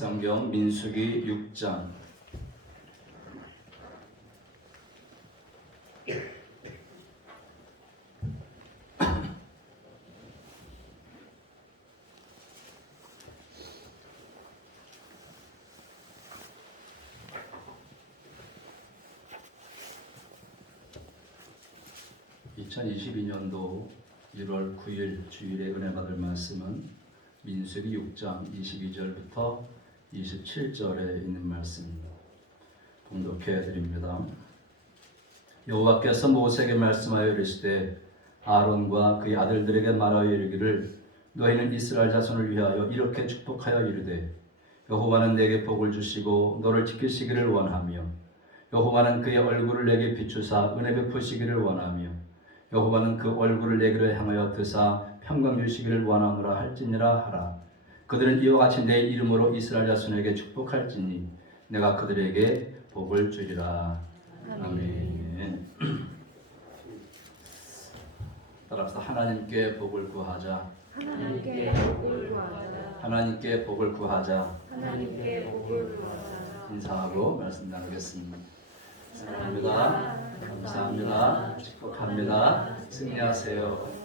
성경 민수기 6장. (2022년도) 1월 9일 주일에 은혜 받을 말씀은 민수기 6장 22절부터 27절에 있는 말씀입니다. 봉독해 드립니다. 여호와께서 모세에게 말씀하여 이르시되 아론과 그의 아들들에게 말하여 이르기를 너희는 이스라엘 자손을 위하여 이렇게 축복하여 이르되 여호와는 내게 복을 주시고 너를 지키시기를 원하며 여호와는 그의 얼굴을 내게 비추사 은혜 베푸시기를 원하며 여호와는 그 얼굴을 내게로 향하여 드사 평강 주시기를 원하노라 할지니라 하라. 그들은 이와 같이 내 이름으로 이스라엘 자손에게 축복할지니 내가 그들에게 복을 주리라. 아멘. 따라서 하나님께 복을 구하자. 하나님께 복을 구하자. 하나님께 복을 구하자. 하나님께 복을 구하자. 인사하고 말씀 나누겠습니다. 사랑합니다. 감사합니다. 축복합니다. 승리하세요.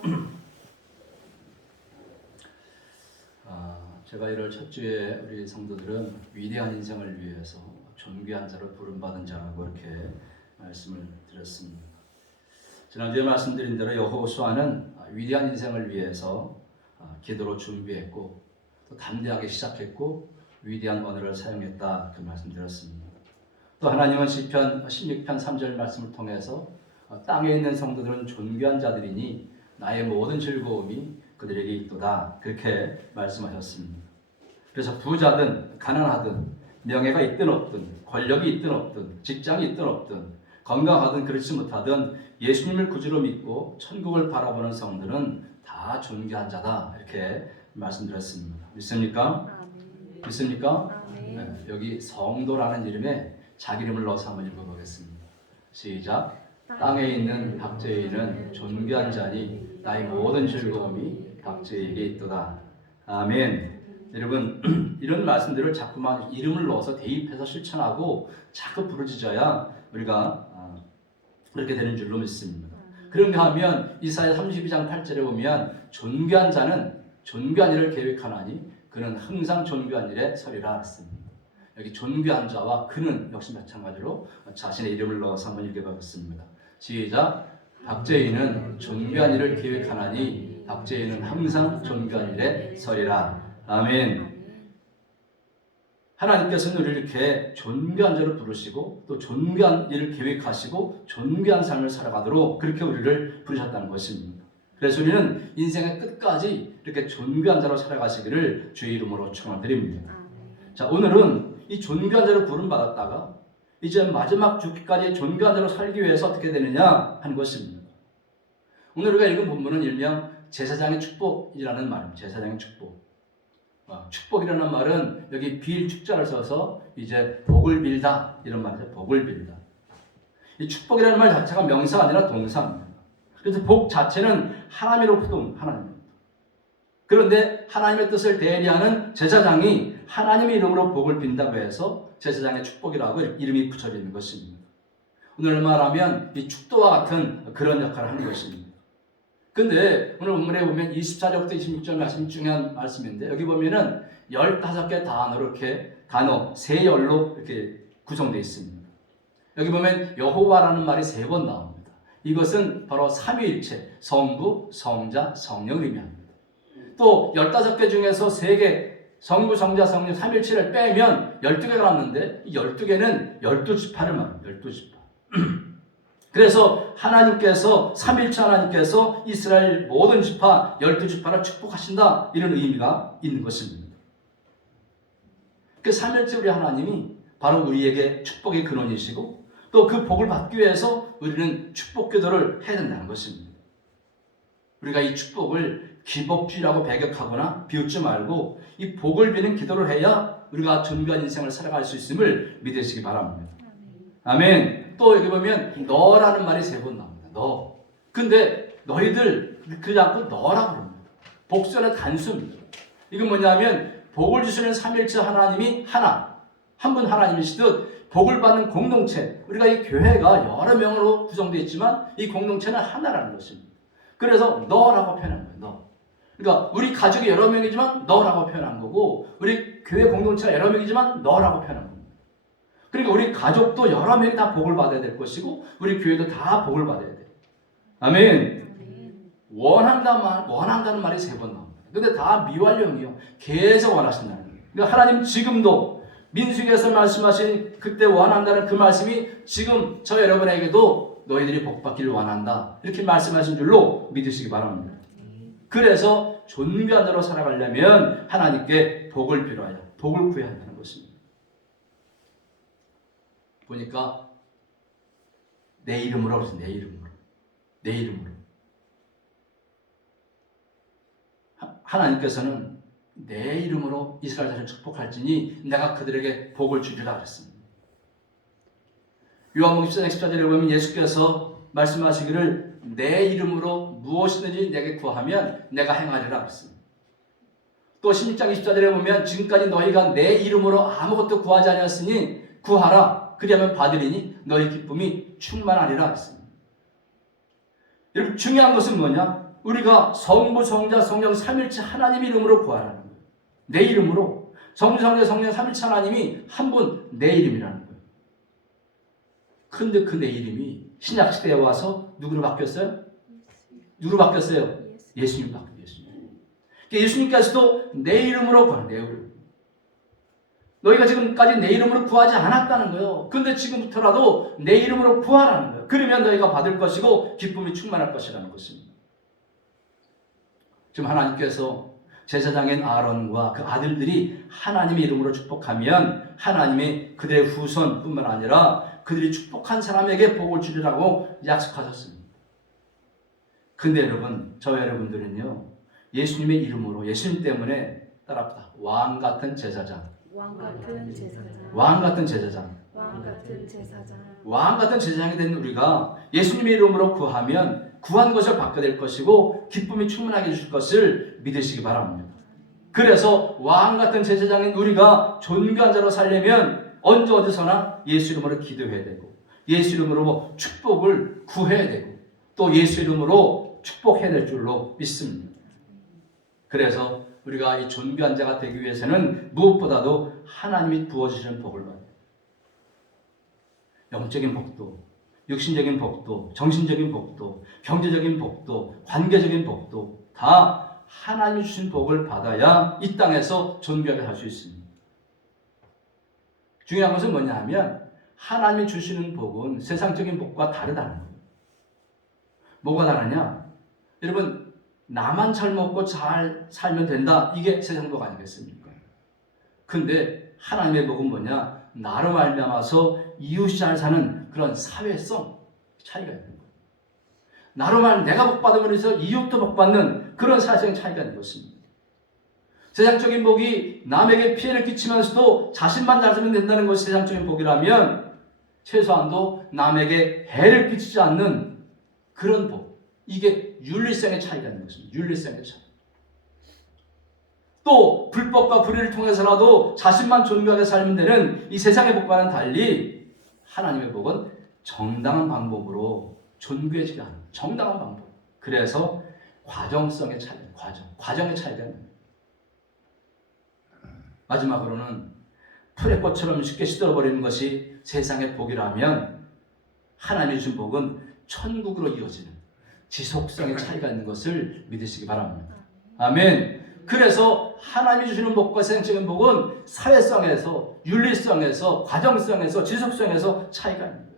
제가 1월 첫 주에 우리 성도들은 위대한 인생을 위해서 존귀한 자로 부름받은 자라고 이렇게 말씀을 드렸습니다. 지난주에 말씀드린 대로 여호수아는 위대한 인생을 위해서 기도로 준비했고 또 담대하게 시작했고 위대한 언어를 사용했다 그 말씀드렸습니다. 또 하나님은 시편 16편 3절 말씀을 통해서 땅에 있는 성도들은 존귀한 자들이니 나의 모든 즐거움이 그들에게 있도다 그렇게 말씀하셨습니다. 그래서 부자든 가난하든 명예가 있든 없든 권력이 있든 없든 직장이 있든 없든 건강하든 그렇지 못하든 예수님을 구주로 믿고 천국을 바라보는 성들은 다 존귀한 자다 이렇게 말씀드렸습니다. 믿습니까? 아멘. 믿습니까? 아멘. 네, 여기 성도라는 이름에 자기 이름을 넣어서 한번 읽어보겠습니다. 시작. 땅에 있는 박재희는 존귀한 자니 나의 모든 즐거움이 박재희에게 있도다. 아멘. 여러분 이런 말씀들을 자꾸만 이름을 넣어서 대입해서 실천하고 자꾸 부르짖어야 우리가 그렇게 되는 줄로 믿습니다. 그런가 하면 이사야 32장 8절에 보면 존귀한 자는 존귀한 일을 계획하나니 그는 항상 존귀한 일에 서리라 했습니다. 여기 존귀한 자와 그는 역시 마찬가지로 자신의 이름을 넣어서 한번 읽어보겠습니다. 시작. 박재희는 존귀한 일을 계획하나니 박재희는 항상 존귀한 일에 서리라. 아멘. 하나님께서는 우리를 이렇게 존귀한 자로 부르시고 또 존귀한 일을 계획하시고 존귀한 삶을 살아가도록 그렇게 우리를 부르셨다는 것입니다. 그래서 우리는 인생의 끝까지 이렇게 존귀한 자로 살아가시기를 주의 이름으로 축원드립니다. 자, 오늘은 이 존귀한 자로 부름받았다가 이제 마지막 죽기까지 존귀한 자로 살기 위해서 어떻게 되느냐 하는 것입니다. 오늘 우리가 읽은 본문은 일명 제사장의 축복이라는 말입니다. 제사장의 축복. 축복이라는 말은 여기 빌 축자를 써서 이제 복을 빌다 이런 말이죠. 복을 빌다. 이 축복이라는 말 자체가 명사가 아니라 동사입니다. 그래서 복 자체는 하나님으로부터 온 하나님입니다. 그런데 하나님의 뜻을 대리하는 제사장이 하나님의 이름으로 복을 빈다고 해서 제사장의 축복이라고 이름이 붙여져 있는 것입니다. 오늘 말하면 이 축도와 같은 그런 역할을 하는 것입니다. 근데 오늘 본문에 보면 24절부터 26절 말씀이 중요한 말씀인데 여기 보면은 15개 단어로 이렇게 단어 세 열로 이렇게 구성되어 있습니다. 여기 보면 여호와라는 말이 3번 나옵니다. 이것은 바로 삼위일체 성부, 성자, 성령을 의미합니다. 또 15개 중에서 3개 성부, 성자, 성령, 삼위일체를 빼면 12개가 남는데 이 12개는 12지파를 말합니다. 12지파. 그래서 하나님께서 삼위일체 하나님께서 이스라엘 모든 지파 12지파를 축복하신다 이런 의미가 있는 것입니다. 그 삼위일체 우리 하나님이 바로 우리에게 축복의 근원이시고 또 그 복을 받기 위해서 우리는 축복 기도를 해야 된다는 것입니다. 우리가 이 축복을 기복주의라고 배격하거나 비웃지 말고 이 복을 비는 기도를 해야 우리가 존귀한 인생을 살아갈 수 있음을 믿으시기 바랍니다. 아멘. 또 여기 보면 너라는 말이 3번 나옵니다. 너. 근데 너희들 그러지 않고 너라고 합니다. 복수는 단수입니다. 이건 뭐냐면 복을 주시는 삼일체 하나님이 하나, 한 분 하나님이시듯 복을 받는 공동체, 우리가 이 교회가 여러 명으로 구성되어 있지만 이 공동체는 하나라는 것입니다. 그래서 너라고 표현한 거예요. 너. 그러니까 우리 가족이 여러 명이지만 너라고 표현한 거고, 우리 교회 공동체가 여러 명이지만 너라고 표현한 겁니다. 그러니까 우리 가족도 여러 명이 다 복을 받아야 될 것이고 우리 교회도 다 복을 받아야 돼요. 아멘. 원한다는 말이 3번 나옵니다. 근데 다 미완료이요. 계속 원하신다는 거예요. 그러니까 하나님 지금도 민수기에서 말씀하신 그때 원한다는 그 말씀이 지금 저 여러분에게도 너희들이 복받기를 원한다, 이렇게 말씀하신 줄로 믿으시기 바랍니다. 그래서 존귀한 자로 살아가려면 하나님께 복을 빌어야, 복을 구해야 한다는 것입니다. 보니까 내 이름으로 그랬어요. 내 이름으로. 하나님께서는 내 이름으로 이스라엘 자손을 축복할지니 내가 그들에게 복을 주리라 그랬습니다. 요한복음 14장 14절에 보면 예수께서 말씀하시기를 내 이름으로 무엇이든지 내게 구하면 내가 행하리라 그랬습니다. 또 16장 24절에 보면 지금까지 너희가 내 이름으로 아무것도 구하지 아니하였으니 구하라 그리하면 받으리니 너희 기쁨이 충만하리라 했습니다. 여러분, 중요한 것은 뭐냐? 우리가 성부, 성자, 성령 삼일체 하나님 이름으로 구하라는 거예요. 내 이름으로. 성부, 성자, 성령 삼일체 하나님이 한 분 내 이름이라는 거예요. 그런데 그 내 이름이 신약시대에 와서 누구로 바뀌었어요? 누구로 바뀌었어요? 예수님 바뀌었어요. 예수님께서도 내 이름으로 구하는, 내 이름. 너희가 지금까지 내 이름으로 구하지 않았다는 거예요. 그런데 지금부터라도 내 이름으로 구하라는 거예요. 그러면 너희가 받을 것이고 기쁨이 충만할 것이라는 것입니다. 지금 하나님께서 제사장인 아론과 그 아들들이 하나님의 이름으로 축복하면 하나님이 그들의 후손뿐만 아니라 그들이 축복한 사람에게 복을 주리라고 약속하셨습니다. 근데 여러분, 저와 여러분들은요, 예수님의 이름으로, 예수님 때문에 따라합시다. 왕 같은 제사장. 왕 같은 제사장. 왕 같은 제사장. 왕 같은 제사장. 왕 같은 제사장이 된 우리가 예수님의 이름으로 구하면 구한 것을 받게 될 것이고 기쁨이 충만하게 해줄 것을 믿으시기 바랍니다. 그래서 왕 같은 제사장인 우리가 존귀한 자로 살려면 언제 어디서나 예수 이름으로 기도해야 되고 예수 이름으로 축복을 구해야 되고 또 예수 이름으로 축복해야 될 줄로 믿습니다. 그래서 우리가 이 존귀한 자가 되기 위해서는 무엇보다도 하나님이 부어주시는 복을 받아요. 영적인 복도, 육신적인 복도, 정신적인 복도, 경제적인 복도, 관계적인 복도 다 하나님이 주신 복을 받아야 이 땅에서 존귀하게 살 수 있습니다. 중요한 것은 뭐냐 하면 하나님이 주시는 복은 세상적인 복과 다르다는 거예요. 뭐가 다르냐? 여러분, 나만 잘 먹고 잘 살면 된다, 이게 세상 복 아니겠습니까? 근데 하나님의 복은 뭐냐? 나로 말미암아서 이웃이 잘 사는 그런 사회성 차이가 있는 거예요. 나로 말 내가 복 받으면서 이웃도 복 받는 그런 사회성 차이가 있는 것입니다. 세상적인 복이 남에게 피해를 끼치면서도 자신만 잘 살면 된다는 것이 세상적인 복이라면 최소한도 남에게 해를 끼치지 않는 그런 복, 이게 윤리성의 차이가 있는 것입니다. 윤리성의 차이. 또 불법과 불의를 통해서라도 자신만 존귀하게 살면 되는 이 세상의 복과는 달리 하나님의 복은 정당한 방법으로 존귀해지게 하는 정당한 방법. 그래서 과정성의 차이, 과정의 차이가 있는 거예요. 마지막으로는 풀의 꽃처럼 쉽게 시들어버리는 것이 세상의 복이라면 하나님이 주신 복은 천국으로 이어지는 지속성의 차이가 있는 것을 믿으시기 바랍니다. 아멘. 그래서 하나님이 주시는 복과 세상적인 복은 사회성에서, 윤리성에서, 과정성에서, 지속성에서 차이가 있는 거예요.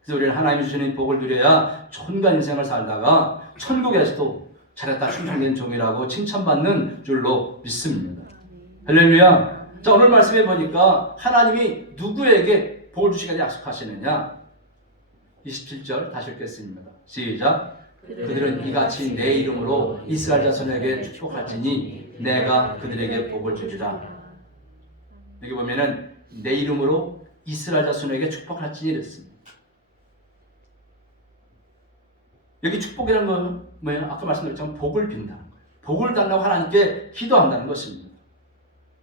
그래서 우리는 하나님이 주시는 복을 누려야 존귀한 인생을 살다가 천국에서도 잘했다 충성된 종이라고 칭찬받는 줄로 믿습니다. 할렐루야. 자, 오늘 말씀해 보니까 하나님이 누구에게 복을 주시기까지 약속하시느냐? 27절 다시 읽겠습니다. 시작. 그들은 이같이 내 이름으로 이스라엘 자손에게 축복할지니 내가 그들에게 복을 주리라. 여기 보면은 내 이름으로 이스라엘 자손에게 축복할지니 이랬습니다. 여기 축복이라는 건 뭐예요? 아까 말씀드렸지만 복을 빈다는 거예요. 복을 달라고 하나님께 기도한다는 것입니다.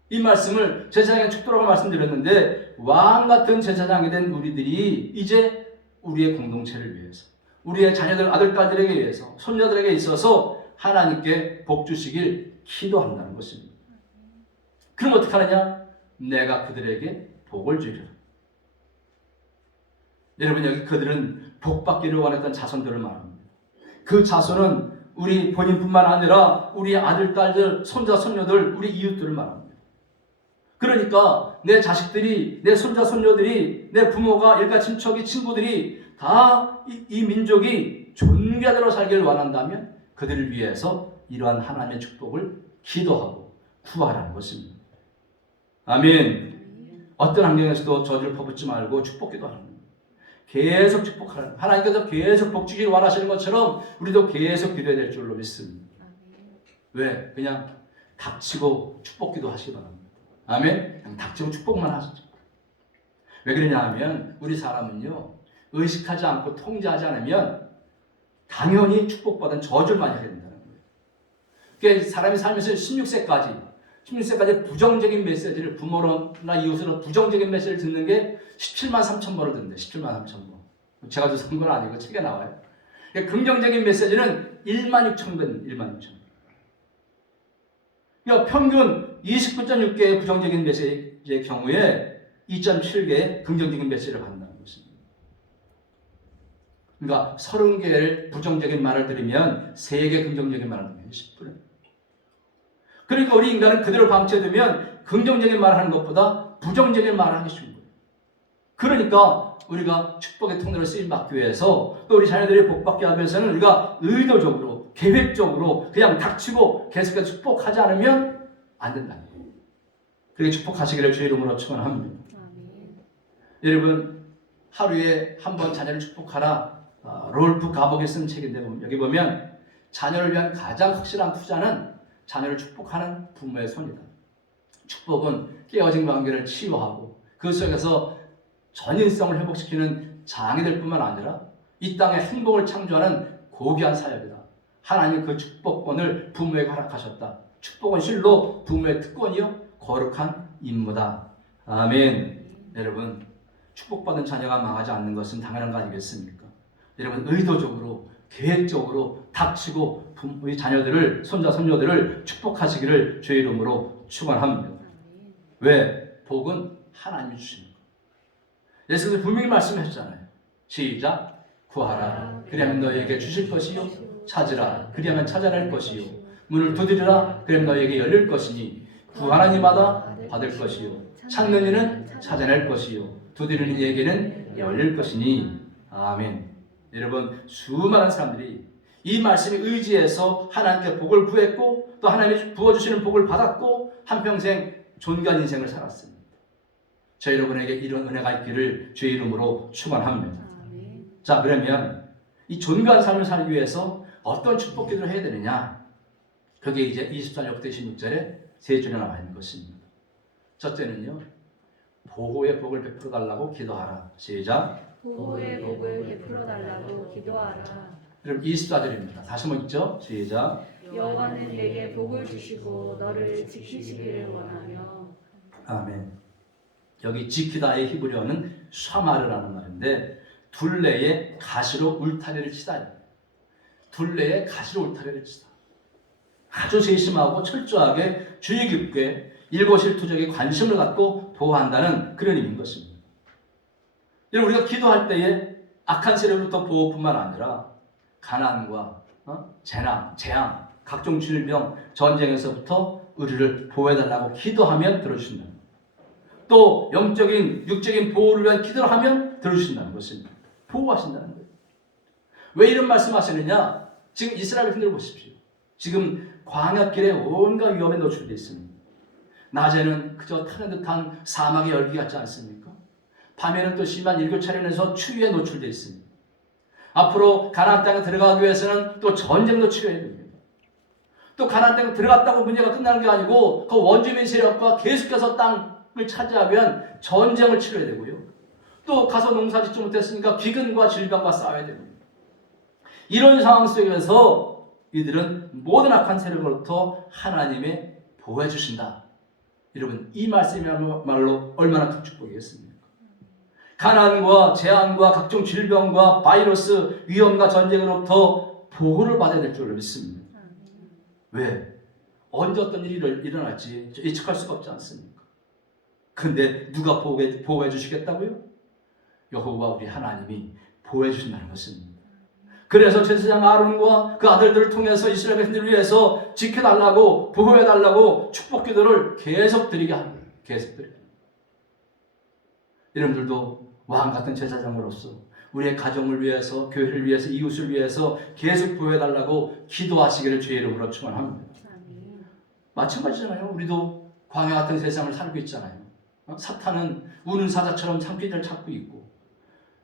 이 말씀을 제사장의 축도라고 말씀드렸는데 왕 같은 제사장이 된 우리들이 이제 우리의 공동체를 위해서 우리의 자녀들 아들 딸들에게 위해서 손녀들에게 있어서 하나님께 복 주시길 기도한다는 것입니다. 그럼 어떻게 하느냐? 내가 그들에게 복을 주리라. 여러분 여기 그들은 복 받기를 원했던 자손들을 말합니다. 그 자손은 우리 본인뿐만 아니라 우리 아들, 딸들, 손자, 손녀들, 우리 이웃들을 말합니다. 그러니까 내 자식들이, 내 손자, 손녀들이, 내 부모가, 일가, 친척이, 친구들이 다 이 민족이 존귀하도록 살기를 원한다면 그들을 위해서 이러한 하나님의 축복을 기도하고 구하라는 것입니다. 아멘. 어떤 환경에서도 저주를 퍼붓지 말고 축복 기도하는 겁니다. 계속 축복하라는, 하나님께서 계속 복 주기를 원하시는 것처럼 우리도 계속 기도해야 될 줄로 믿습니다. 왜? 그냥 닥치고 축복 기도하시기 바랍니다. 아멘. 그냥 닥치고 축복만 하시죠. 왜 그러냐 하면 우리 사람은요 의식하지 않고 통제하지 않으면 당연히 축복받은 저주를 많이 하게 된다는 거예요. 그러니까 사람이 살면서 16세까지 부정적인 메시지를 부모나 이웃으로 부정적인 메시지를 듣는 게 17만 3천 번을 듣는데 17만 3천 번. 제가 조사한 건 아니고 책에 나와요. 그러니까 긍정적인 메시지는 1만 6천 번, 1만 6천 번. 그러니까 평균 29.6개의 부정적인 메시지의 경우에 2.7개의 긍정적인 메시지를 받는다는 것입니다. 그러니까 30개의 부정적인 말을 들으면 3개 긍정적인 말을 들으면 10분에. 그러니까 우리 인간은 그대로 방치되면 긍정적인 말을 하는 것보다 부정적인 말을 하기 쉬운 거예요. 그러니까 우리가 축복의 통로를 쓰임받기 위해서 또 우리 자녀들이 복받게 하기 위해서는 우리가 의도적으로 계획적으로 그냥 닥치고 계속해서 축복하지 않으면 안 된다는 거예요. 그렇게 축복하시기를 주의 이름으로 축원합니다. 여러분 하루에 한 번 자녀를 축복하라 롤프 가복이 쓴 책인데 여기 보면 자녀를 위한 가장 확실한 투자는 자녀를 축복하는 부모의 손이다. 축복은 깨어진 관계를 치유하고 그 속에서 전인성을 회복시키는 장이 될 뿐만 아니라 이 땅에 행복을 창조하는 고귀한 사역이다. 하나님 그 축복권을 부모에게 허락하셨다. 축복은 실로 부모의 특권이요 거룩한 임무다. 아멘. 여러분 축복받은 자녀가 망하지 않는 것은 당연한 거 아니겠습니까? 여러분 의도적으로 계획적으로 닥치고 우리 자녀들을 손자 손녀들을 축복하시기를 주의 이름으로 축원합니다. 왜? 복은 하나님이 주시는 거예요. 예수님께서 분명히 말씀하셨잖아요. 시작. 구하라 그리하면 너희에게 주실 것이요 찾으라 그리하면 찾아낼 것이요 문을 두드리라 그러면 너희에게 열릴 것이니 구하는 이마다 받을 것이요 찾는 이는 찾아낼 것이요 두드리는 이에게는 열릴 것이니. 아멘. 여러분 수많은 사람들이 이 말씀에 의지해서 하나님께 복을 구했고 또 하나님이 부어주시는 복을 받았고 한평생 존귀한 인생을 살았습니다. 저 여러분에게 이런 은혜가 있기를 주의 이름으로 축원합니다. 자 그러면 이 존귀한 삶을 살기 위해서 어떤 축복 기도를 해야 되느냐? 그게 이제 24절부터 26절에 세 줄에 나와 있는 것입니다. 첫째는요 보호의 복을 베풀어 달라고 기도하라. 시작. 보호의 복을 베풀어 달라고 기도하라. 그럼 24절입니다. 다시 한번 읽죠. 시작. 여호와는 내게 복을 주시고 너를 지키시기를 원하며. 아멘. 여기 지키다의 히브리어는 샤마르라는 말인데 둘레에 가시로 울타리를 치다. 둘레에 가시로 울타리를 치다. 아주 세심하고 철저하게 주의 깊게 일거실투족에 관심을 갖고 보호한다는 그런 의미인 것입니다. 여러분 우리가 기도할 때에 악한 세력으로부터 보호뿐만 아니라 가난과 재앙, 각종 질병, 전쟁에서부터 우리를 보호해달라고 기도하면 들어주신다는 거예요. 또 영적인, 육적인 보호를 위한 기도를 하면 들어주신다는 것입니다. 보호하신다는 거예요. 왜 이런 말씀하시느냐? 지금 이스라엘 백성들 보십시오. 지금 광야길에 온갖 위험에 노출되어 있습니다. 낮에는 그저 타는 듯한 사막의 열기 같지 않습니까? 밤에는 또 심한 일교차련에서 추위에 노출되어 있습니다. 앞으로 가나안 땅에 들어가기 위해서는 또 전쟁도 치러야 됩니다. 또 가나안 땅에 들어갔다고 문제가 끝나는 게 아니고 그 원주민 세력과 계속해서 땅을 차지하기 위한 전쟁을 치러야 되고요. 또 가서 농사짓지 못했으니까 기근과 질병과 싸워야 됩니다. 이런 상황 속에서 이들은 모든 악한 세력으로부터 하나님의 보호해 주신다. 여러분 이 말씀이야말로 얼마나 큰 축복이겠습니까? 가난과 재앙과 각종 질병과 바이러스 위험과 전쟁으로부터 보호를 받아야 될 줄로 믿습니다. 왜? 언제 어떤 일이 일어날지 예측할 수가 없지 않습니까? 근데 누가 보호해 주시겠다고요? 여호와 우리 하나님이 보호해 주신다는 것입니다. 그래서 제사장 아론과 그 아들들을 통해서 이스라엘 백성들을 위해서 지켜달라고 보호해달라고 축복 기도를 계속 드리게 합니다. 계속 드리게. 여러분들도 왕 같은 제사장으로서 우리의 가정을 위해서, 교회를 위해서, 이웃을 위해서 계속 보호해달라고 기도하시기를 주의 이름으로 축원합니다. 마찬가지잖아요. 우리도 광야 같은 세상을 살고 있잖아요. 사탄은 우는 사자처럼 참기를 찾고 있고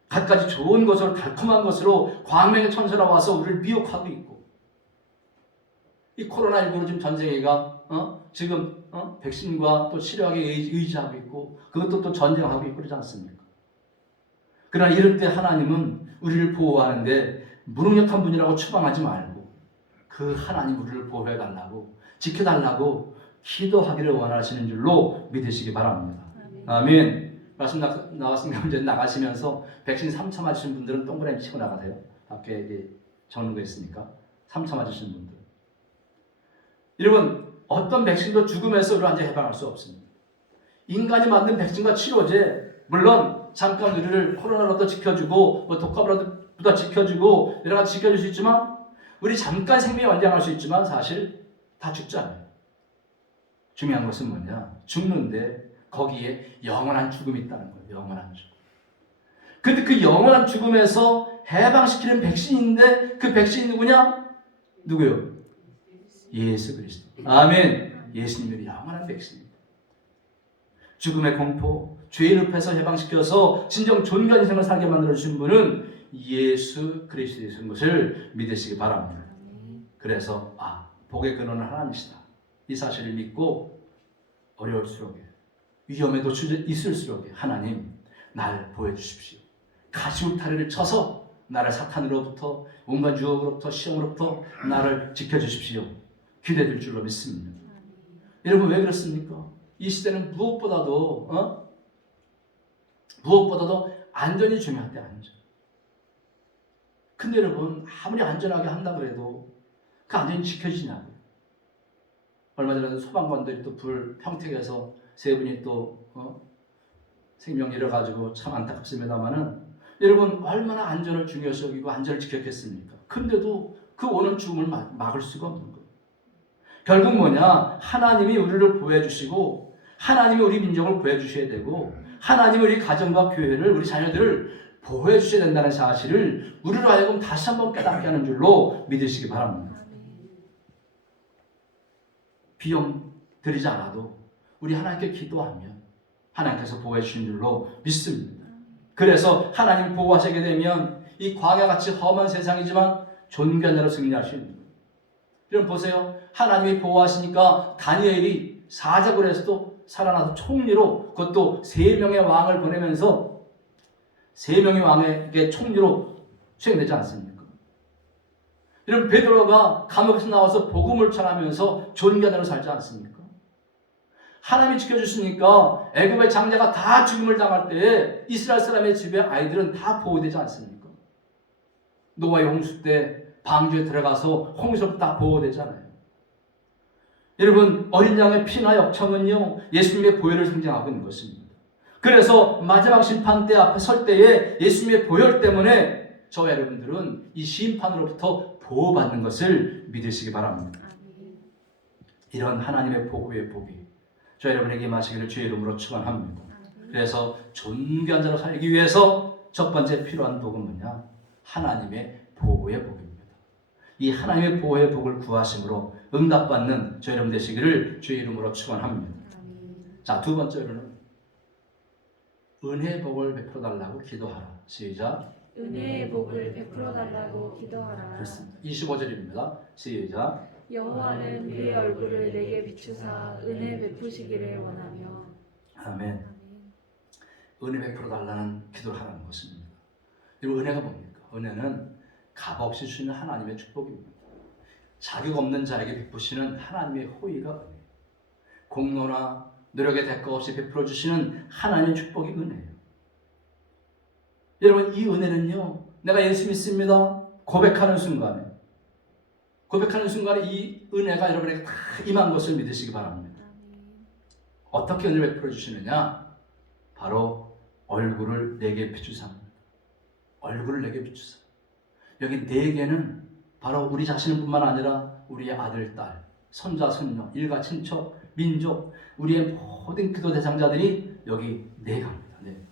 갖가지 좋은 것으로 달콤한 것으로 광명의 천사가 와서 우리를 미혹하고 있고 이 코로나19로 지금 전 세계가 지금 백신과 또 치료하기 의지하고 있고 그것도 또 전쟁하고 있고 그러지 않습니까? 그러나 이럴 때 하나님은 우리를 보호하는데 무능력한 분이라고 추방하지 말고 그 하나님 우리를 보호해달라고 지켜달라고 기도하기를 원하시는 줄로 믿으시기 바랍니다. 아멘. 말씀 나왔으니까 이제 나가시면서 백신 3차 맞으신 분들은 동그라미 치고 나가세요. 밖에 이제 적는 거 있으니까 3차 맞으신 분들. 여러분 어떤 백신도 죽음에서 우리를 완전히 해방할 수 없습니다. 인간이 만든 백신과 치료제 물론 잠깐 우리를 코로나로부터 지켜주고 뭐 독감으로부터 지켜주고 여러 가지 지켜줄 수 있지만 우리 잠깐 생명이 연장할 수 있지만 사실 다 죽잖아요. 중요한 것은 뭐냐? 죽는데 거기에 영원한 죽음이 있다는 거예요. 영원한 죽음. 근데 그 영원한 죽음에서 해방시키는 백신인데 그 백신이 누구냐? 누구요? 예수 그리스도. 아멘. 예수님이 영원한 백신입니다. 죽음의 공포, 죄의 늪에서 해방시켜서 진정 존귀한 인생을 살게 만들어주신 분은 예수 그리스도이신 것을 믿으시기 바랍니다. 그래서 복의 근원은 하나님이시다. 이 사실을 믿고 어려울수록 위험에도 있을수록 하나님 날 보여주십시오. 가시울타리를 쳐서 나를 사탄으로부터 온갖 유혹으로부터 시험으로부터 나를 지켜주십시오. 기대될 줄로 믿습니다. 여러분 왜 그렇습니까? 이 시대는 무엇보다도 안전이 중요한데 안전. 근데 여러분 아무리 안전하게 한다고 해도 그 안전이 지켜지냐고요. 얼마 전에 소방관들이 또 불 평택에서 세 분이 또 생명 잃어가지고 참 안타깝습니다만은 여러분 얼마나 안전을 중요시 여기고 안전을 지켰겠습니까? 근데도 그 오는 죽음을 막을 수가 없는 거예요. 결국 뭐냐? 하나님이 우리를 보호해 주시고 하나님이 우리 민족을 보호해 주셔야 되고 하나님이 우리 가정과 교회를 우리 자녀들을 보호해 주셔야 된다는 사실을 우리로 하여금 다시 한번 깨닫게 하는 줄로 믿으시기 바랍니다. 비용 드리지 않아도 우리 하나님께 기도하면 하나님께서 보호해 주신 줄로 믿습니다. 그래서 하나님이 보호하시게 되면 이 광야같이 험한 세상이지만 존귀한 자로 승리할 수 있는 거예요. 여러분 보세요. 하나님이 보호하시니까 다니엘이 사자굴에서도 살아나서 총리로 그것도 3명의 왕을 보내면서 3명의 왕에게 총리로 수행되지 않습니까? 여러분 베드로가 감옥에서 나와서 복음을 전하면서 존귀한 자로 살지 않습니까? 하나님이 지켜주시니까 애굽의 장자가 다 죽임을 당할 때에 이스라엘 사람의 집에 아이들은 다 보호되지 않습니까? 노아의 홍수 때 방주에 들어가서 홍수로부터 다 보호되잖아요. 여러분 어린 양의 피나 역청은요 예수님의 보혈을 상징하고 있는 것입니다. 그래서 마지막 심판 때 앞에 설 때에 예수님의 보혈 때문에 저와 여러분들은 이 심판으로부터 보호받는 것을 믿으시기 바랍니다. 이런 하나님의 보호의 복이 저 여러분에게 임하시기를 주의 이름으로 축원합니다. 그래서 존귀한 자로 살기 위해서 첫 번째 필요한 복은 뭐냐? 하나님의 보호의 복입니다. 이 하나님의 보호의 복을 구하심으로 응답받는 저 여러분 되시기를 주의 이름으로 축원합니다. 자, 두 번째로는 은혜의 복을 베풀어 달라고 기도하라. 시작. 은혜의 복을 베풀어 달라고 기도하라. 그렇습니다. 25절입니다. 시작. 여호와는 그의 얼굴을 내게 비추사 은혜 베푸시기를 원하며. 아멘. 은혜 베풀어 달라는 기도를 하라는 것입니다. 여러분 은혜가 뭡니까? 은혜는 값없이 주시는 하나님의 축복입니다. 자격 없는 자에게 베푸시는 하나님의 호의가 은혜예요. 공로나 노력의 대가 없이 베풀어 주시는 하나님의 축복의 은혜예요. 여러분, 이 은혜는요, 내가 예수 믿습니다 고백하는 순간에 이 은혜가 여러분에게 다 임한 것을 믿으시기 바랍니다. 어떻게 은혜를 베풀어 주시느냐? 바로 얼굴을 내게 비추사. 얼굴을 내게 비추사. 여기 내게는 바로 우리 자신뿐만 아니라 우리의 아들, 딸, 손자, 손녀, 일가, 친척, 민족, 우리의 모든 기도 대상자들이 여기 내가입니다. 네.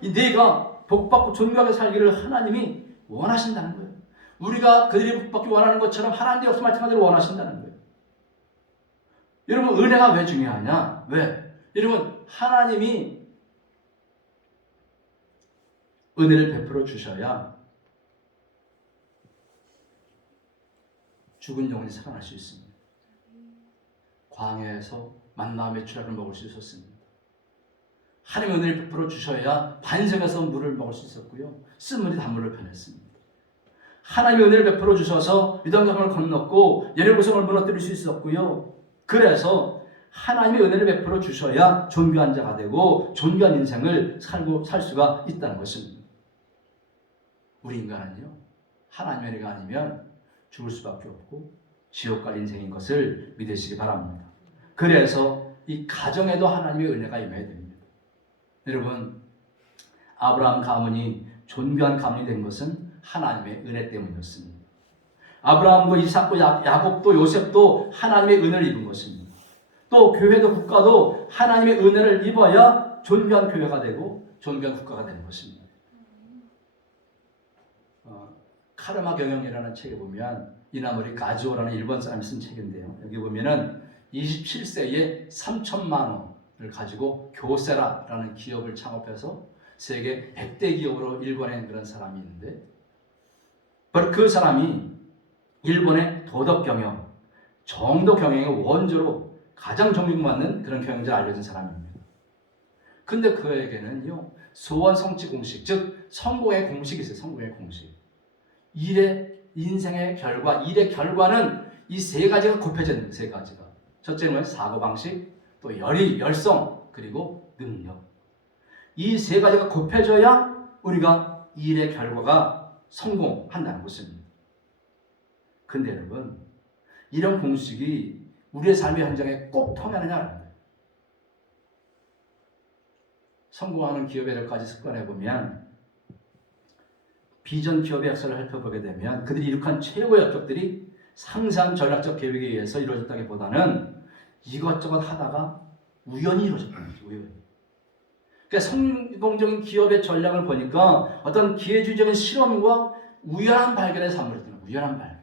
이 내가 복받고 존귀하게 살기를 하나님이 원하신다는 거예요. 우리가 그들이 복받기 원하는 것처럼 하나님의 역사 말씀하기를 원하신다는 거예요. 여러분, 은혜가 왜 중요하냐? 왜? 여러분, 하나님이 은혜를 베풀어 주셔야 죽은 영혼이 살아날 수 있습니다. 광야에서 만나와 메추라를 먹을 수 있었습니다. 하나님의 은혜를 베풀어 주셔야 반석에서 물을 먹을 수 있었고요. 쓴물이 단물을 변했습니다. 하나님의 은혜를 베풀어 주셔서 유단강을 건넜고 여리고성을 무너뜨릴 수 있었고요. 그래서 하나님의 은혜를 베풀어 주셔야 존귀한 자가 되고 존귀한 인생을 살 수가 있다는 것입니다. 우리 인간은요, 하나님의 은혜가 아니면 죽을 수밖에 없고 지옥 갈 인생인 것을 믿으시기 바랍니다. 그래서 이 가정에도 하나님의 은혜가 임해야 됩니다. 여러분, 아브라함 가문이 존귀한 가문이 된 것은 하나님의 은혜 때문이었습니다. 아브라함도 이삭도 야곱도 요셉도 하나님의 은혜를 입은 것입니다. 또 교회도 국가도 하나님의 은혜를 입어야 존귀한 교회가 되고 존귀한 국가가 되는 것입니다. 카르마 경영이라는 책에 보면 이나모리 가즈오라는 일본 사람이 쓴 책인데요. 여기 보면은 27세에 3천만 원을 가지고 교세라라는 기업을 창업해서 세계 100대 기업으로 일궈낸 그런 사람이 있는데, 바로 그 사람이 일본의 도덕 경영, 정도 경영의 원조로 가장 존경받는 그런 경영자로 알려진 사람입니다. 근데 그에게는요, 소원 성취 공식, 즉 성공의 공식이 있어요. 성공의 공식. 인생의 결과, 일의 결과는 이 세 가지가 곱해져 있는 세 가지가. 첫째는 사고방식, 또 열성, 그리고 능력. 이 세 가지가 곱해져야 우리가 일의 결과가 성공한다는 것입니다. 근데 여러분, 이런 공식이 우리의 삶의 현장에 꼭 통하느냐는 거예요. 성공하는 기업의 몇 가지 습관에 보면 비전 기업의 역사를 살펴보게 되면 그들이 이룩한 최고의 업적들이 상세한 전략적 계획에 의해서 이루어졌다기보다는 이것저것 하다가 우연히 이루어졌다는 거죠. 우연히. 그러니까 성공적인 기업의 전략을 보니까 어떤 기회주의적인 실험과 우연한 발견의 산물이 있다는 거예요. 우연한 발견.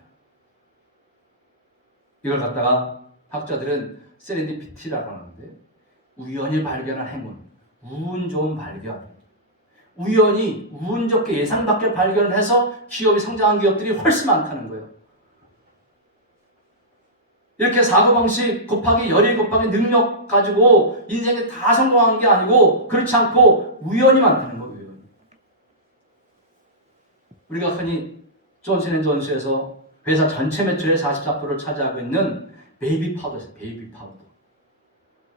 이걸 갖다가 학자들은 세렌디피티라고 하는데, 우연히 발견한 행운, 운 좋은 발견. 우연히 운 좋게 예상 밖의 발견을 해서 기업이 성장한 기업들이 훨씬 많다는 거예요. 이렇게 사고방식 곱하기 열의 곱하기 능력 가지고 인생에 다 성공하는 게 아니고, 그렇지 않고 우연히 많다는 거예요. 우연히. 우리가 흔히 존슨앤존슨에서 회사 전체 매출의 44%를 차지하고 있는 베이비 파우더예요. 베이비 파우더.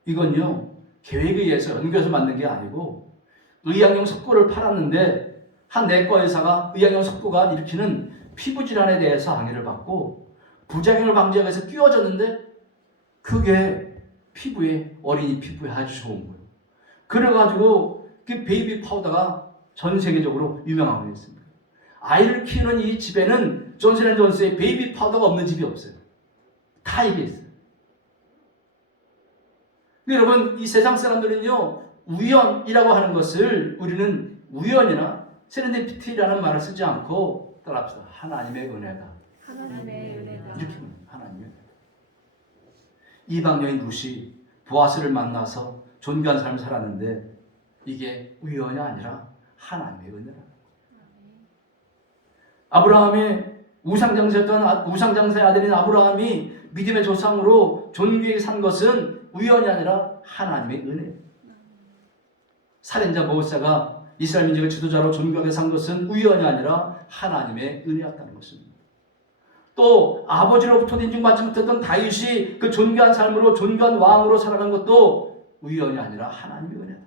이건요, 계획에 의해서 연구해서 만든 게 아니고 의약용 석고를 팔았는데 한 내과 의사가 의약용 석고가 일으키는 피부 질환에 대해서 항의를 받고 부작용을 방지하기 위해서 끼워줬는데 그게 어린이 피부에 아주 좋은 거예요. 그래가지고 그 베이비 파우더가 전 세계적으로 유명하고 있습니다. 아이를 키우는 이 집에는 존슨앤존슨의 베이비 파우더가 없는 집이 없어요. 다 이게 있어요. 여러분, 이 세상 사람들은요, 우연이라고 하는 것을 우리는 우연이나 세렌디피티라는 말을 쓰지 않고 따라합시다. 하나님의 은혜다. 하나님의 은혜다. 이렇게 하나님의 은혜다. 이방 여인 룻이 보아스를 만나서 존귀한 삶을 살았는데 이게 우연이 아니라 하나님의 은혜다. 아브라함의 우상장사의 아들인 아브라함이 믿음의 조상으로 존귀하게 산 것은 우연이 아니라 하나님의 은혜예요. 살인자 모세가 이스라엘 민족의 지도자로 존귀하게 산 것은 우연이 아니라 하나님의 은혜였다는 것입니다. 또 아버지로부터 인정받지 못했던 다윗이 그 존귀한 삶으로 존귀한 왕으로 살아간 것도 우연이 아니라 하나님의 은혜다.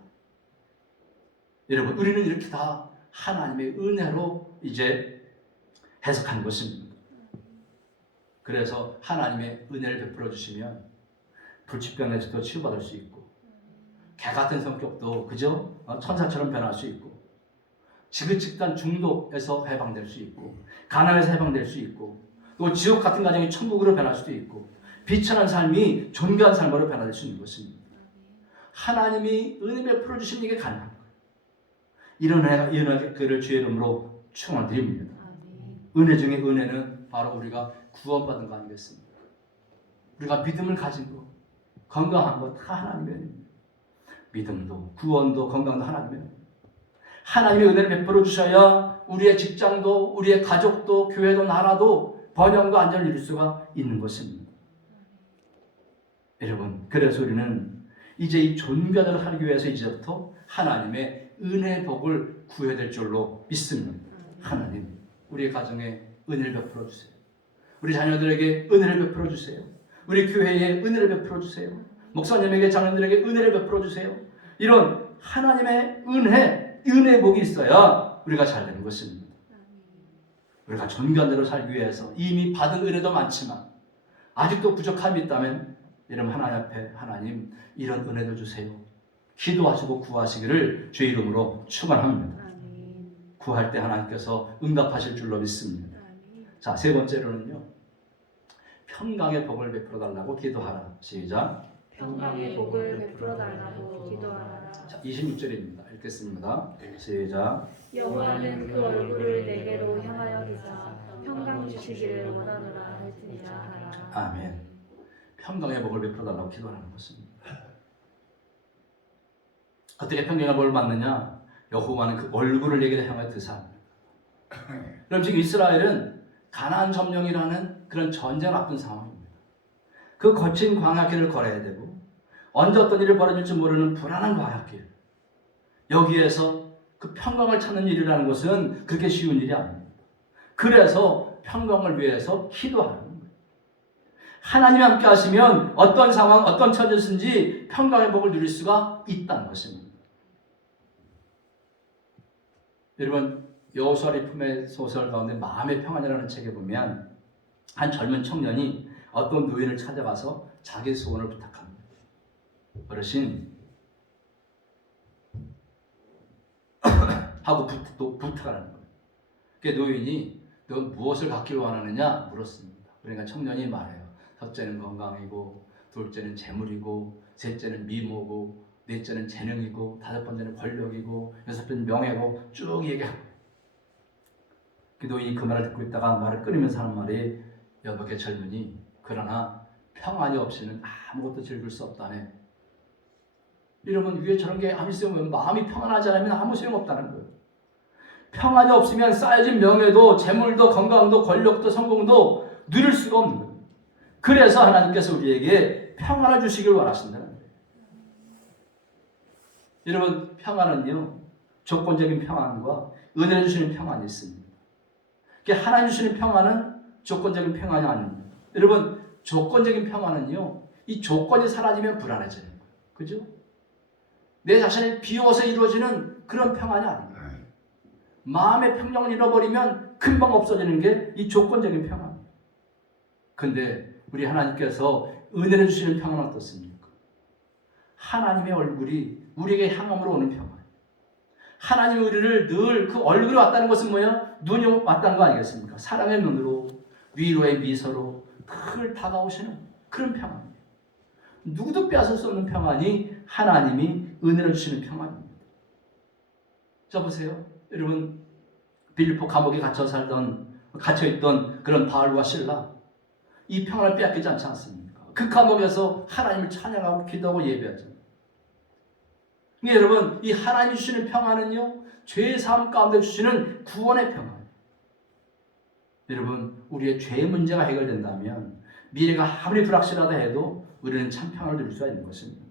여러분, 우리는 이렇게 다 하나님의 은혜로 이제 해석한 것입니다. 그래서 하나님의 은혜를 베풀어 주시면 불치병에서도 치유받을 수 있고, 개 같은 성격도 그저 천사처럼 변할 수 있고, 지긋지긋한 중독에서 해방될 수 있고, 가난에서 해방될 수 있고, 또 지옥 같은 가정이 천국으로 변할 수도 있고, 비천한 삶이 존귀한 삶으로 변화될 수 있는 것입니다. 하나님이 은혜 베풀어 주시는 게 가능한 거예요. 이런 은혜 그를 주의 이름으로 축원드립니다. 은혜 중에 은혜는 바로 우리가 구원받은 거 아니겠습니까? 우리가 믿음을 가진 거, 건강한 거 다 하나님의 은혜입니다. 믿음도 구원도 건강도 하나님의 은혜. 하나님의 은혜를 베풀어 주셔야 우리의 직장도 우리의 가족도 교회도 나라도 번영과 안전을 이룰 수가 있는 것입니다. 여러분, 그래서 우리는 이제 이 존귀한 일을 하기 위해서 이제부터 하나님의 은혜의 복을 구해야 될 줄로 믿습니다. 하나님, 우리 가정에 은혜를 베풀어 주세요. 우리 자녀들에게 은혜를 베풀어 주세요. 우리 교회에 은혜를 베풀어 주세요. 목사님에게 장로들에게 은혜를 베풀어 주세요. 이런 하나님의 은혜의 복이 있어야 우리가 잘 되는 것입니다. 우리가 존귀한 대로 살기 위해서 이미 받은 은혜도 많지만 아직도 부족함이 있다면 여러분, 하나님 앞에 하나님 이런 은혜도 주세요. 기도하시고 구하시기를 주의 이름으로 축원합니다. 구할 때 하나님께서 응답하실 줄로 믿습니다. 자, 세 번째로는요, 평강의 복을 베풀어 달라고 기도하라. 시작. 평강의 복을 베풀어 달라고 기도하라. 자, 26절입니다. 읽겠습니다. 시작. 여호와는 그 얼굴을 내게로 향하여 비사 평강 주시기를 원하노라 할지니라 하라. 아멘. 평강의 복을 베풀어 달라고 기도하는 것입니다. 어떻게 평강의 복을 받느냐? 여호와는 그 얼굴을 내게 향하여 드사. 그럼 지금 이스라엘은 가나안 점령이라는 그런 전쟁을 앞둔 상황입니다. 그 거친 광야길을 걸어야 되고 언제 어떤 일이 벌어질지 모르는 불안한 광야길, 여기에서 그 평강을 찾는 일이라는 것은 그렇게 쉬운 일이 아닙니다. 그래서 평강을 위해서 기도하는 거예요. 하나님이 함께 하시면 어떤 상황, 어떤 처지든지 평강의 복을 누릴 수가 있다는 것입니다. 여러분, 여호수아 리품의 소설 가운데 마음의 평안이라는 책에 보면 한 젊은 청년이 어떤 노인을 찾아가서 자기 소원을 부탁합니다. 어르신, 하고 부탁을 하는 거예요. 그 노인이 너 무엇을 갖기를 원하느냐 물었습니다. 그러니까 청년이 말해요. 첫째는 건강이고, 둘째는 재물이고, 셋째는 미모고, 넷째는 재능이고, 다섯 번째는 권력이고, 여섯 번째는 명예고, 쭉 얘기하고. 그 노인이 그 말을 듣고 있다가 말을 끊으면서 하는 말이, 여보게 젊은이, 그러나 평안이 없이는 아무것도 즐길 수 없다네. 이러면 위에 저런 게 아무 소용없으면, 마음이 평안하지 않으면 아무 소용없다는 거예요. 평안이 없으면 쌓여진 명예도 재물도 건강도 권력도 성공도 누릴 수가 없는 거예요. 그래서 하나님께서 우리에게 평안을 주시길 원하신다는 거예요. 여러분, 평안은요, 조건적인 평안과 은혜를 주시는 평안이 있습니다. 하나님 주시는 평안은 조건적인 평안이 아닙니다. 여러분, 조건적인 평안은요, 이 조건이 사라지면 불안해져요. 그죠? 내 자신을 비워서 이루어지는 그런 평안이 아닙니다. 마음의 평정을 잃어버리면 금방 없어지는 게 이 조건적인 평안입니다. 근데 우리 하나님께서 은혜를 주시는 평안은 어떻습니까? 하나님의 얼굴이 우리에게 향함으로 오는 평안. 하나님의 우리를 늘 그 얼굴이 왔다는 것은 뭐예요? 눈이 왔다는 거 아니겠습니까? 사랑의 눈으로, 위로의 미소로 늘 다가오시는 그런 평안이에요. 누구도 빼앗을 수 없는 평안이 하나님이 은혜를 주시는 평안입니다. 자, 보세요. 여러분, 빌립보 감옥에 갇혀있던 그런 바울과 실라, 이 평안을 빼앗기지 않지 않습니까? 그 감옥에서 하나님을 찬양하고 기도하고 예배하죠. 여러분, 이 하나님이 주시는 평안은요, 죄의 삶 가운데 주시는 구원의 평안. 여러분, 우리의 죄 문제가 해결된다면 미래가 아무리 불확실하다 해도 우리는 참 평안을 누릴 수가 있는 것입니다.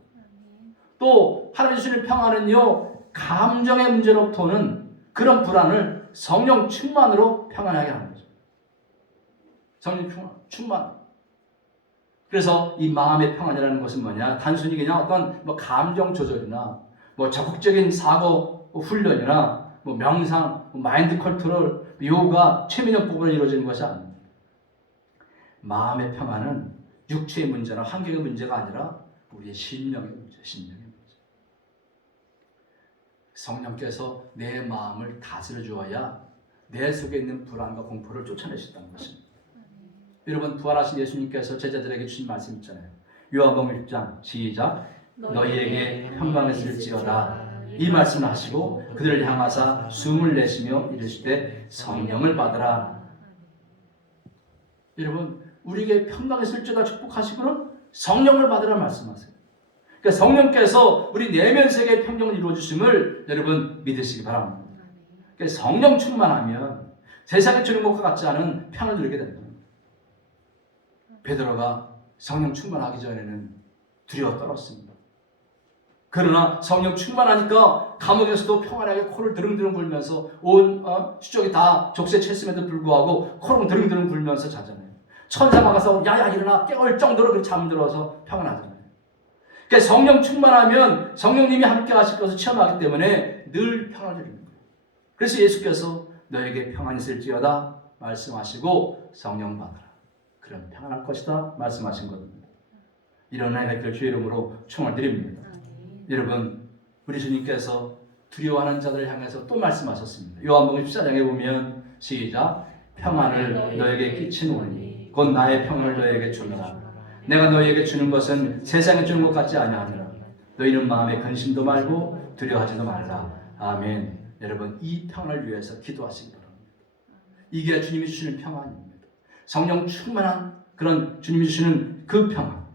또 하나님이 주시는 평안은요, 감정의 문제로부터는 그런 불안을 성령 충만으로 평안하게 하는 거죠. 성령 충만. 그래서 이 마음의 평안이라는 것은 뭐냐? 단순히 그냥 어떤 뭐 감정 조절이나 뭐 적극적인 사고 훈련이나 뭐 명상, 뭐 마인드 컨트롤, 요가, 최면역법으로 이루어지는 것이 아닙니다. 마음의 평안은 육체의 문제나 환경의 문제가 아니라 우리의 신령의 문제, 신령의 문제. 성령께서 내 마음을 다스려 주어야 내 속에 있는 불안과 공포를 쫓아내신다는 것입니다. 여러분, 부활하신 예수님께서 제자들에게 주신 말씀 있잖아요. 요한복음 1장 시작. 너희에게 평강이 있을지어다. 이 말씀을 하시고 그들을 향하사 숨을 내쉬며 이르시되 성령을 받으라. 여러분, 우리에게 평강이 있을지어다 축복하시고는 성령을 받으라 말씀하세요. 그러니까 성령께서 우리 내면 세계의 평정을 이루어 주심을 여러분 믿으시기 바랍니다. 그러니까 성령 충만하면 세상에 주는 것과 같지 않은 평을 누리게 됩니다. 베드로가 성령 충만하기 전에는 두려워 떨었습니다. 그러나 성령 충만하니까 감옥에서도 평안하게 코를 드릉드릉 불면서 온 수족이 다 족쇄 챘음에도 불구하고 코를 드릉드릉 불면서 자잖아요. 천사가 가서 야야 일어나 깨울 정도로 그렇게 잠들어서 평안하잖아요. 그러니까 성령 충만하면 성령님이 함께 하실 것을 체험하기 때문에 늘 평안을 누리는 거예요. 그래서 예수께서 너에게 평안이 있을지어다 말씀하시고 성령 받아라. 그럼 평안할 것이다 말씀하신 겁니다. 이런 은혜가 있기를 주의 이름으로 축원을 드립니다. 여러분, 우리 주님께서 두려워하는 자들을 향해서 또 말씀하셨습니다. 요한복음 14장에 보면 시작. 평안을 너에게 끼치노니 곧 나의 평안을 너에게 주노라. 내가 너희에게 주는 것은 세상에 주는 것 같지 아니하니라. 너희는 마음에 근심도 말고 두려워하지도 말라. 아멘. 여러분, 이 평안을 위해서 기도하시기 바랍니다. 이게 주님이 주시는 평안입니다. 성령 충만한 그런 주님이 주시는 그 평안.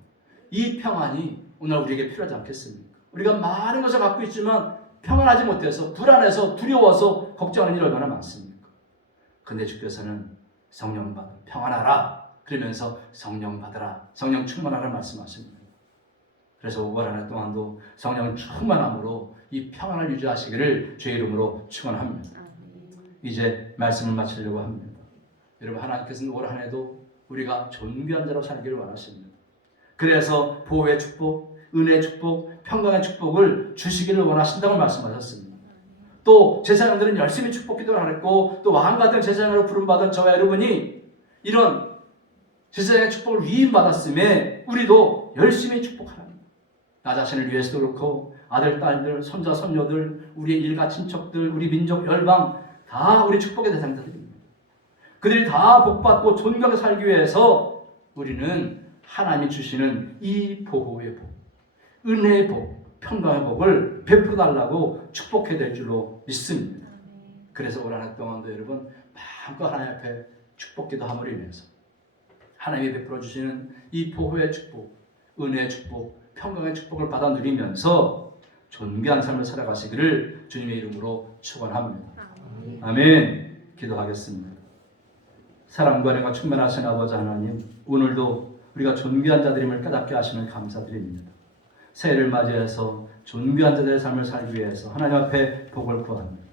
이 평안이 오늘 우리에게 필요하지 않겠습니까? 우리가 많은 것을 갖고 있지만 평안하지 못해서 불안해서 두려워서 걱정하는 일이 얼마나 많습니까? 근데 주께서는 성령 받아 평안하라. 그러면서 성령 받으라, 성령 충만하라 말씀하십니다. 그래서 5월 한 해 동안도 성령 충만함으로 이 평안을 유지하시기를 주의 이름으로 축원합니다. 이제 말씀을 마치려고 합니다. 여러분, 하나님께서는 올 한 해도 우리가 존귀한 자로 살기를 원하십니다. 그래서 보호의 축복, 은혜의 축복, 평강의 축복을 주시기를 원하신다고 말씀하셨습니다. 또 제사장들은 열심히 축복 기도를 했고 또 왕 같은 제사장으로 부름받은 저와 여러분이 이런 제사장의 축복을 위임받았음에 우리도 열심히 축복하랍니다. 나 자신을 위해서도 그렇고 아들, 딸들, 손자, 손녀들, 우리의 일가 친척들, 우리 민족, 열방 다 우리 축복의 대상자들입니다. 그들이 다 복받고 존귀하게 살기 위해서 우리는 하나님이 주시는 이 보호의 복, 은혜의 복, 평강의 복을 베풀어 달라고 축복해야 될 줄로 믿습니다. 그래서 올 한 해 동안도 여러분 마음껏 하나님 앞에 축복기도 함으로 인해서 하나님이 베풀어 주시는 이 보호의 축복, 은혜의 축복, 평강의 축복을 받아 누리면서 존귀한 삶을 살아가시기를 주님의 이름으로 축원합니다. 아멘. 기도하겠습니다. 사랑과 은혜가 충만하신 아버지 하나님, 오늘도 우리가 존귀한 자들임을 깨닫게 하시면 감사드립니다. 새해를 맞이해서 존귀한 자들의 삶을 살기 위해서 하나님 앞에 복을 구합니다.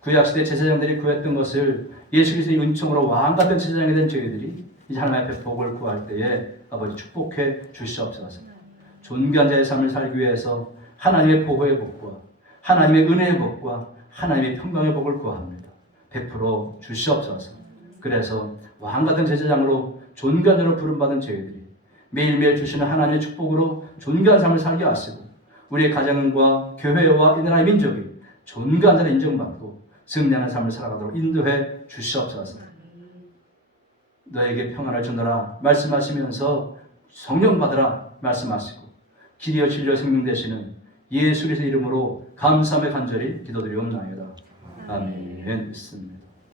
구약시대 제사장들이 구했던 것을 예수 그리스도의 은총으로 왕같은 제사장이 된 저희들이 이제 하나님 앞에 복을 구할 때에 아버지 축복해 주시옵소서. 존귀한 자의 삶을 살기 위해서 하나님의 보호의 복과 하나님의 은혜의 복과 하나님의 평강의 복을 구합니다. 베풀어 주시옵소서. 그래서 왕같은 제사장으로 존귀한 자로 부름받은 저희들이 매일매일 주시는 하나님의 축복으로 존귀한 삶을 살게 하시고 우리의 가정과 교회와 이 나라의 민족이 존귀한 자를 인정받고 승리하는 삶을 살아가도록 인도해 주시옵소서. 너에게 평안을 주노라 말씀하시면서 성령 받으라 말씀하시고 길이여 진리여 생명 되시는 예수 그리스도의 이름으로 감사함에 간절히 기도드리옵나이다. 아멘. 믿습니다.